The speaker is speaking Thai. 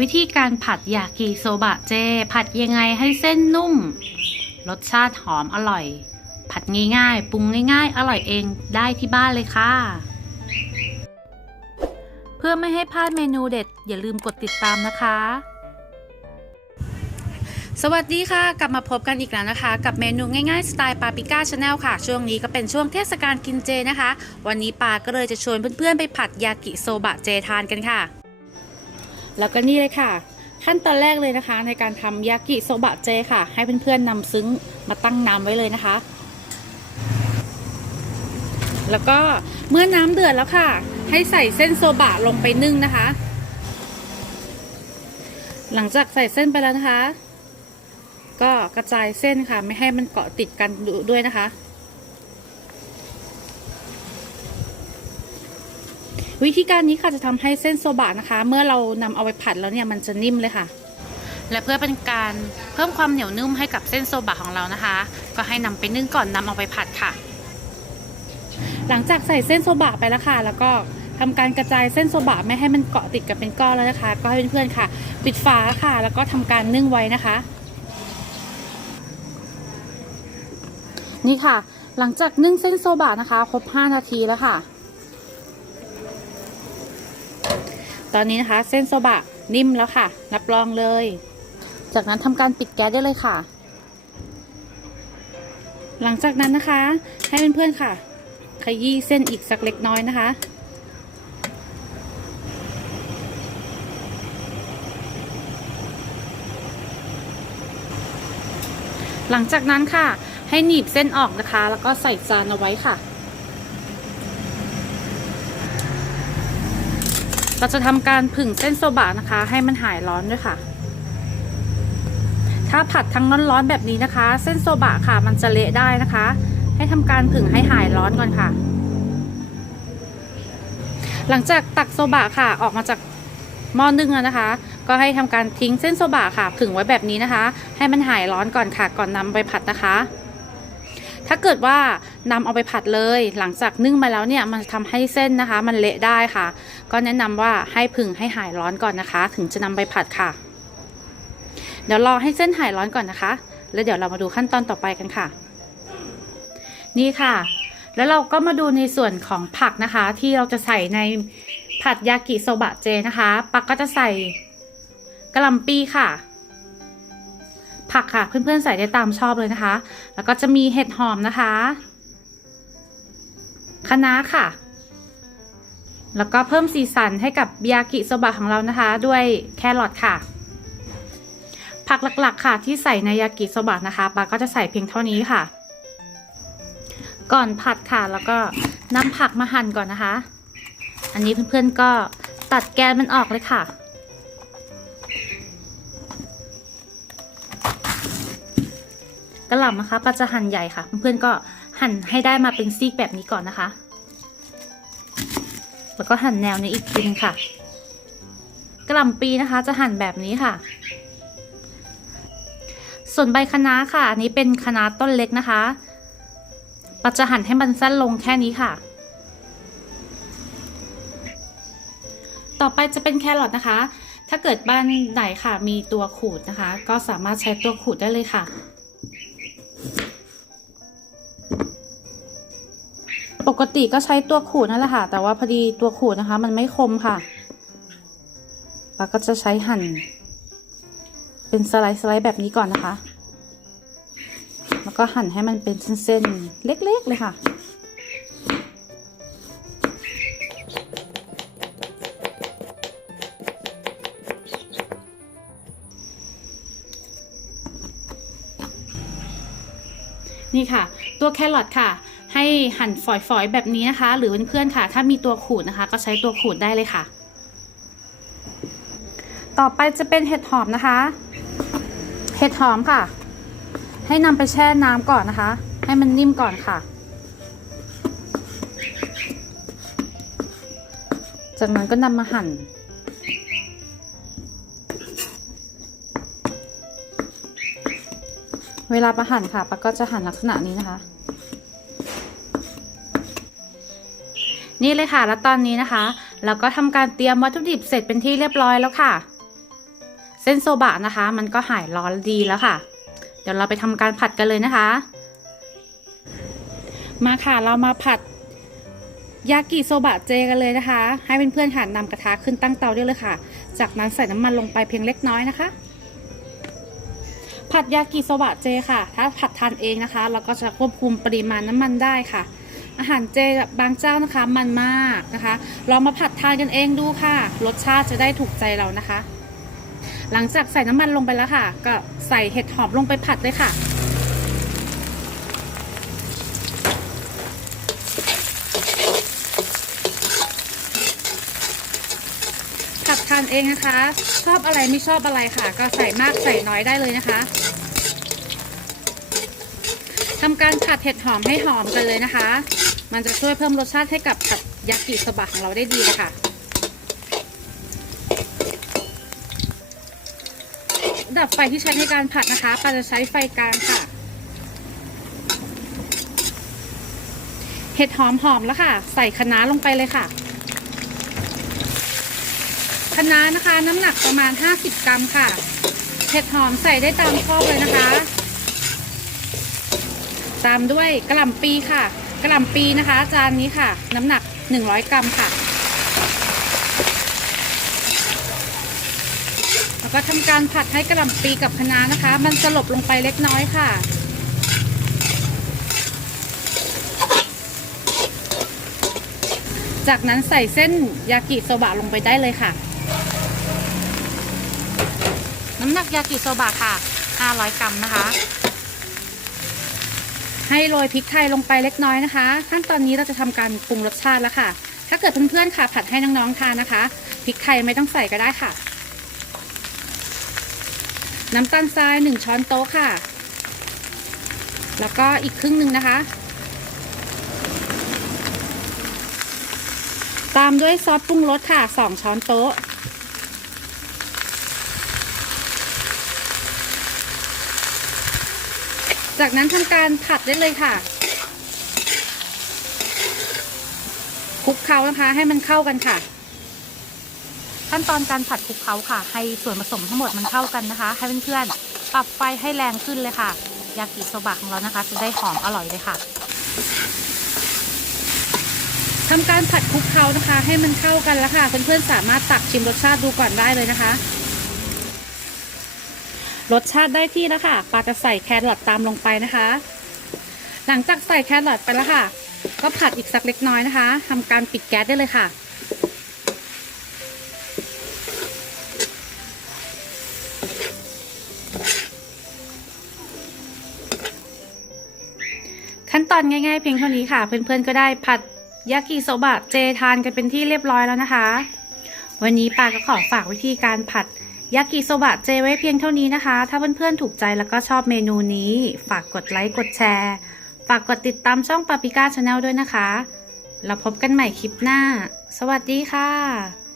วิธีการผัดยากิโซบะเจ ผัดยังไงให้เส้นนุ่ม รสชาติหอมอร่อย ผัดง่ายๆ ปรุงง่ายๆ อร่อยเองได้ที่บ้านเลยค่ะ เพื่อไม่ให้พลาดเมนูเด็ด อย่าลืมกดติดตามนะคะ สวัสดีค่ะ กลับมาพบกันอีกแล้วนะคะ กับเมนูง่ายๆ สไตล์ปาปิก้าชาแนลค่ะ ช่วงนี้ก็เป็นช่วงเทศกาลกินเจนะคะ วันนี้ปาก็เลยจะชวนเพื่อนๆ ไปผัดยากิโซบะเจทานกันค่ะ แล้วก็นี่เลยค่ะ ขั้นตอนแรกเลยนะคะ ในการทำยากิโซบะเจค่ะ ให้เพื่อนๆนำซึ้งมาตั้งน้ำไว้เลยนะคะ แล้วก็เมื่อน้ำเดือดแล้วค่ะ ให้ใส่เส้นโซบะลงไปนึ่งนะคะ หลังจากใส่เส้นไปแล้วนะคะ ก็กระจายเส้นค่ะ ไม่ให้มันเกาะติดกันด้วยนะคะ วิธีการนี้ค่ะจะทำให้เส้นโซบะนะคะ เมื่อเรานำเอาไปผัดแล้วเนี่ยมันจะนิ่มเลยค่ะ และเพื่อเป็นการเพิ่มความเหนียวนุ่มให้กับเส้นโซบะของเรานะคะ ก็ให้นำไปนึ่งก่อนนำเอาไปผัดค่ะ หลังจากใส่เส้นโซบะไปแล้วค่ะ แล้วก็ทำการกระจายเส้นโซบะไม่ให้มันเกาะติดกันเป็นก้อนแล้วนะคะ ก็ให้เพื่อนๆค่ะ ปิดฝาค่ะ แล้วก็ทำการนึ่งไว้นะคะ นี่ค่ะ หลังจากนึ่งเส้นโซบะนะคะ ครบ 5 นาทีแล้วค่ะ ตอนนี้นะคะ เส้นโซบะนิ่มแล้วค่ะ รับรองเลย จากนั้นทำการปิดแก๊สได้เลยค่ะ หลังจากนั้นนะคะ ให้เพื่อนๆค่ะ ขยี้เส้นอีกสักเล็กน้อยนะคะหลังจากนั้นค่ะ ให้หนีบเส้นออกนะคะ แล้วก็ใส่จานเอาไว้ค่ะ เราจะทำการผึ่งเส้นโซบะนะคะ ให้มันหายร้อนด้วยค่ะ ถ้าผัดทั้งร้อนๆแบบนี้นะคะ เส้นโซบะค่ะ มันจะเละได้นะคะ ให้ทำการผึ่งให้หายร้อนก่อนค่ะ หลังจากตักโซบะค่ะออกมาจากหม้อนึ่งแล้วนะคะ ก็ให้ทำการทิ้งเส้นโซบะค่ะผึ่งไว้แบบนี้นะคะ ให้มันหายร้อนก่อนค่ะ ก่อนนำไปผัดนะคะ ถ้าเกิดว่านำเอาไปผัดเลย หลังจากนึ่งมาแล้วเนี่ยมันจะทำให้เส้นนะคะ มันเละได้ค่ะ ก็แนะนำว่าให้ผึ่งให้หายร้อนก่อนนะคะ ถึงจะนำไปผัดค่ะ เดี๋ยวรอให้เส้นหายร้อนก่อนนะคะ แล้วเดี๋ยวเรามาดูขั้นตอนต่อไปกันค่ะ นี่ค่ะ แล้วเราก็มาดูในส่วนของผักนะคะ ที่เราจะใส่ในผัดยากิโซบะเจนะคะ ปักก็จะใส่กระหล่ำปีค่ะ ผักค่ะเพื่อนๆใส่ได้ตามชอบเลยนะคะ แล้วก็จะมีเห็ดหอมนะคะคะน้าค่ะ แล้วก็เพิ่มสีสันให้กับยากิโซบะของเรานะคะ ด้วยแครอทค่ะ ผักหลักๆค่ะที่ใส่ในยากิโซบะนะคะปาก็จะใส่เพียงเท่านี้ค่ะ ก่อนผัดค่ะแล้วก็นำผักมาหั่นก่อนนะคะ อันนี้เพื่อนๆก็ตัดแกนมันออกเลยค่ะ กระหล่ำนะคะปาจะหั่นใหญ่ค่ะ เพื่อนๆก็หั่นให้ได้มาเป็นซีกแบบนี้ก่อนนะคะ แล้วก็หั่นแนวนี้อีกทีนึงค่ะ กระหล่ำปีนะคะจะหั่นแบบนี้ค่ะ ส่วนใบคะน้าค่ะอันนี้เป็นคะน้าต้นเล็กนะคะปาจะหั่นให้มันสั้นลงแค่นี้ค่ะต่อไปจะเป็นแครอทนะคะ ถ้าเกิดบ้านไหนค่ะมีตัวขูดนะคะ ก็สามารถใช้ตัวขูดได้เลยค่ะ ปกติก็ใช้ตัวขูดนั่นแหละค่ะ แต่ว่าพอดีตัวขูดนะคะ มันไม่คมค่ะปาก็จะใช้หั่น เป็นสไลด์สไลด์แบบนี้ก่อนนะคะ แล้วก็หั่นให้มันเป็นเส้นๆ เล็กๆเลยค่ะนี่ค่ะ ตัวแครอทค่ะ ให้หั่นฝอยๆแบบนี้นะคะ หรือเพื่อนๆค่ะ ถ้ามีตัวขูดนะคะ ก็ใช้ตัวขูดได้เลยค่ะ ต่อไปจะเป็นเห็ดหอมนะคะ เห็ดหอมค่ะ ให้นำไปแช่น้ำก่อนนะคะ ให้มันนิ่มก่อนค่ะ จากนั้นก็นำมาหั่นเวลาประหั่นค่ะปะก็จะหั่นลักษณะนี้นะคะ นี่เลยค่ะ แล้วตอนนี้นะคะ เราก็ทำการเตรียมวัตถุดิบเสร็จเป็นที่เรียบร้อยแล้วค่ะส้นโซบะนะคะ มันก็หายร้อนดีแล้วค่ะ เดี๋ยวเราไปทำการผัดกันเลยนะคะ มาค่ะเรามาผัดยากิโซบะเจกันเลยนะคะ ให้เพื่อนๆค่ะนำกระทะขึ้นตั้งเตาได้เลยค่ะ จากนั้นใส่น้ำมันลงไปเพียงเล็กน้อยนะคะ ผัดยากิโซบะเจค่ะ ถ้าผัดทานเองนะคะ เราก็จะควบคุมปริมาณน้ำมันได้ค่ะ อาหารเจบางเจ้านะคะมันมากนะคะลองมาผัดทานกันเองดูค่ะ รสชาติจะได้ถูกใจเรานะคะ หลังจากใส่น้ำมันลงไปแล้วค่ะ ก็ใส่เห็ดหอมลงไปผัดเลยค่ะผัดทานเองนะคะ ชอบอะไรไม่ชอบอะไรค่ะ ก็ใส่มากใส่น้อยได้เลยนะคะทำการผัดเห็ดหอมให้หอมกันเลยนะคะ มันจะช่วยเพิ่มรสชาติให้กับผัดยากิโซบะของเราได้ดีเลยค่ะ ดับไฟที่ใช้ในการผัดนะคะปาจะใช้ไฟกลางค่ะ เห็ดหอมหอมแล้วค่ะ ใส่คะน้าลงไปเลยค่ะคะน้านะคะ น้ำหนักประมาณ 50 กรัมค่ะ เห็ดหอมใส่ได้ตามชอบเลยนะคะ ตามด้วยกระหล่ำปีค่ะ กระหล่ำปีนะคะ จานนี้ค่ะ น้ำหนัก 100 กรัมค่ะ แล้วก็ทำการผัดให้กระหล่ำปีกับคะน้านะคะ มันสลบลงไปเล็กน้อยค่ะจากนั้นใส่เส้นยากิโซบะลงไปได้เลยค่ะ น้ำหนักยากิโซบะค่ะ 500 กรัมนะคะ ให้โรยพริกไทยลงไปเล็กน้อยนะคะ ขั้นตอนนี้เราจะทำการปรุงรสชาติแล้วค่ะ ถ้าเกิดเพื่อนๆค่ะ ผัดให้น้องๆทานนะคะพริกไทยไม่ต้องใส่ก็ได้ค่ะ น้ำตาลทราย 1 ช้อนโต๊ะค่ะ แล้วก็อีกครึ่งหนึ่งนะคะ ตามด้วยซอสปรุงรสค่ะ 2 ช้อนโต๊ะ จากนั้นทำการผัดได้เลยค่ะคลุกเคล้านะคะ ให้มันเข้ากันค่ะ ขั้นตอนการผัดคลุกเคล้าค่ะ ให้ส่วนผสมทั้งหมดมันเข้ากันนะคะ ให้เพื่อนๆปรับไฟให้แรงขึ้นเลยค่ะยากิโซบะของเรานะคะ จะได้หอมอร่อยเลยค่ะทำการผัดคลุกเคล้านะคะ ให้มันเข้ากันแล้วค่ะเพื่อนๆสามารถตักชิมรสชาติดูก่อนได้เลยนะคะ รสชาติได้ที่แล้วค่ะปลาจะใส่แครอทตามลงไปนะคะ หลังจากใส่แครอทไปแล้วค่ะ ก็ผัดอีกสักเล็กน้อยนะคะทำการปิดแก๊สได้เลยค่ะ ขั้นตอนง่ายๆเพียงเท่านี้ค่ะ เพื่อนๆก็ได้ผัดยากิโซบะเจทานกันเป็นที่เรียบร้อยแล้วนะคะ วันนี้ปาก็ขอฝากวิธีการผัด ยากิโซบะเจไว้เพียงเท่านี้นะคะ ถ้าเพื่อนๆถูกใจแล้วก็ชอบเมนูนี้ ฝากกดไลค์กดแชร์ ฝากกดติดตามช่องปาปิก้าชาแนลด้วยนะคะ เราพบกันใหม่คลิปหน้า สวัสดีค่ะ